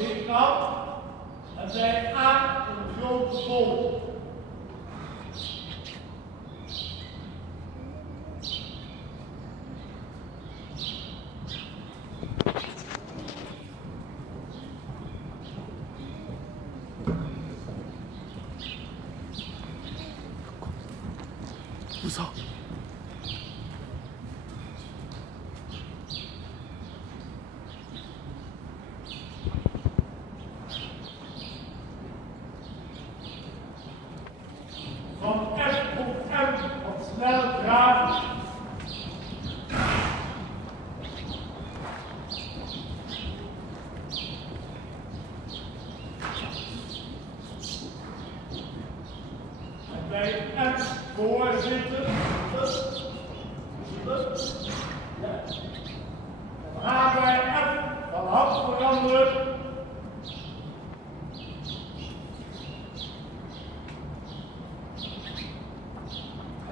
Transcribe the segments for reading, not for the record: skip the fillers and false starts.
linkerkant en zij aan een grote bol. 무서워. Van F op M wat snel draven. En bij M voorzitten. Ja. Dan gaan wij F van hand veranderen.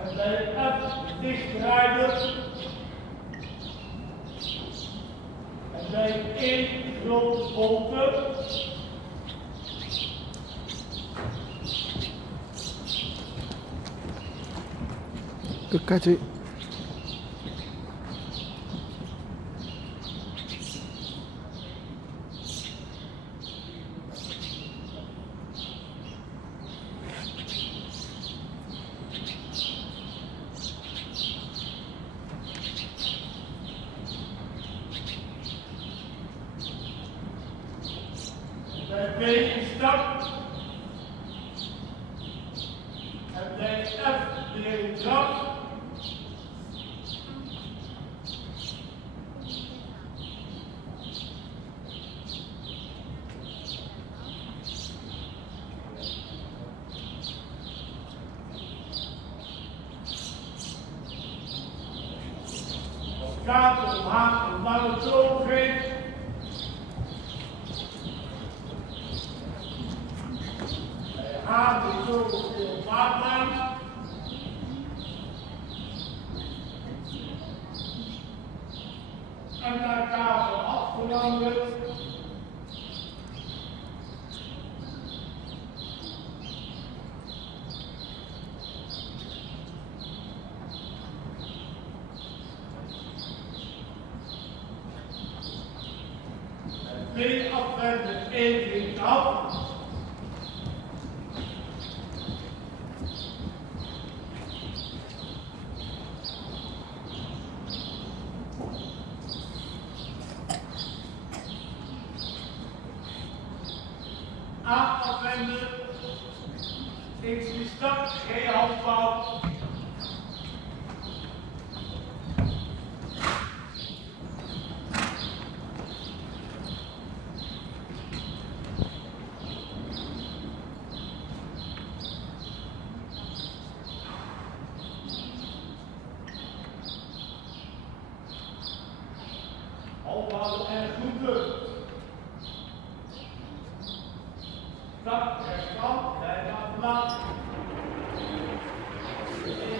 En bij F dichtdraaien. En bij 1 grote bolte. 끝까지. Bij B een stap. En bij F weer een trap. Als kaart omhaak een lange toon geeft. Aan de toon veel maatnaam. En naar kavel afveranderd. En 2 afwenden, 1 drinkt af. A afwenden, X die stap, G handvat. Handvat en groeten.